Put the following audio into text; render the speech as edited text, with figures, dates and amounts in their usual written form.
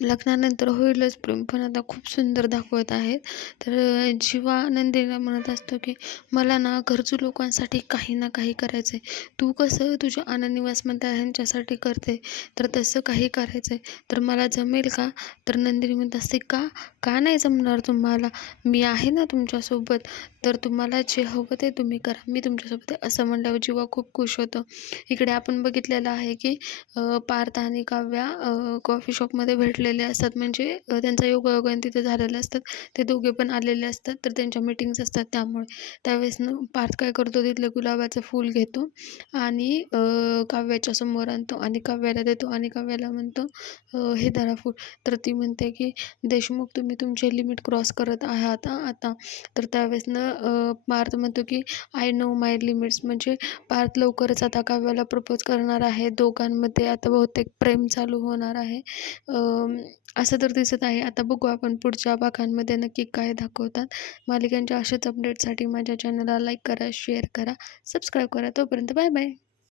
लग्नानंतर होईलच प्रेम, पण आता खूप सुंदर दाखवत आहेत. तर जीवा नंदिनीला म्हणत असतो की मला ना गरजू लोकांसाठी काही ना काही करायचं आहे. तू कसं तुझ्या आनंदनिवासमध्ये ह्यांच्यासाठी करते, तर तसं काही करायचं आहे. तर मला जमेल का? तर नंदिनी म्हणत असते, का का नाही जमणार तुम्हाला? मी आहे ना तुमच्यासोबत. तर तुम्हाला जे हवं ते तुम्ही करा. मी तुमच्यासोबत आहे. असं म्हणल्यावर जीवा खूप खुश होतं. इकडे आपण बघितलेलं आहे की पार्थ आणि काव्या कॉफी शॉपमध्ये भेटलेले असतात. म्हणजे त्यांचा योगायोगाने तिथे झालेले असतात. ते दोघे पण आलेले असतात. तर त्यांच्या मीटिंग्स असतात त्यामुळे. त्यावेळेस ना पार्थ काय करतो, तिथलं गुलाबाचं फूल घेतो आणि काव्याच्या समोर आणतो आणि काव्याला देतो आणि काव्याला म्हणतो, हे धरा फूल. तर ती म्हणते की देशमुख, तुम्ही तुमचे लिमिट क्रॉस करत आहात आता. तर त्यावेळेस ना पार्थ म्हणतो की आय नो माय लिमिट्स. म्हणजे पार्थ लवकरच आता काव्याला प्रपोज करणार आहे. दोघांमध्ये आता बहुतेक प्रेम चालू होणार आहे. असं तर दिसत आहे. आता बघू आपण पुढच्या भागांमध्ये नक्की काय दाखवतात. मालिकांच्या अशाच अपडेटसाठी माझ्या चॅनलला लाईक करा, शेअर करा, सबस्क्राईब करा. तोपर्यंत बाय बाय.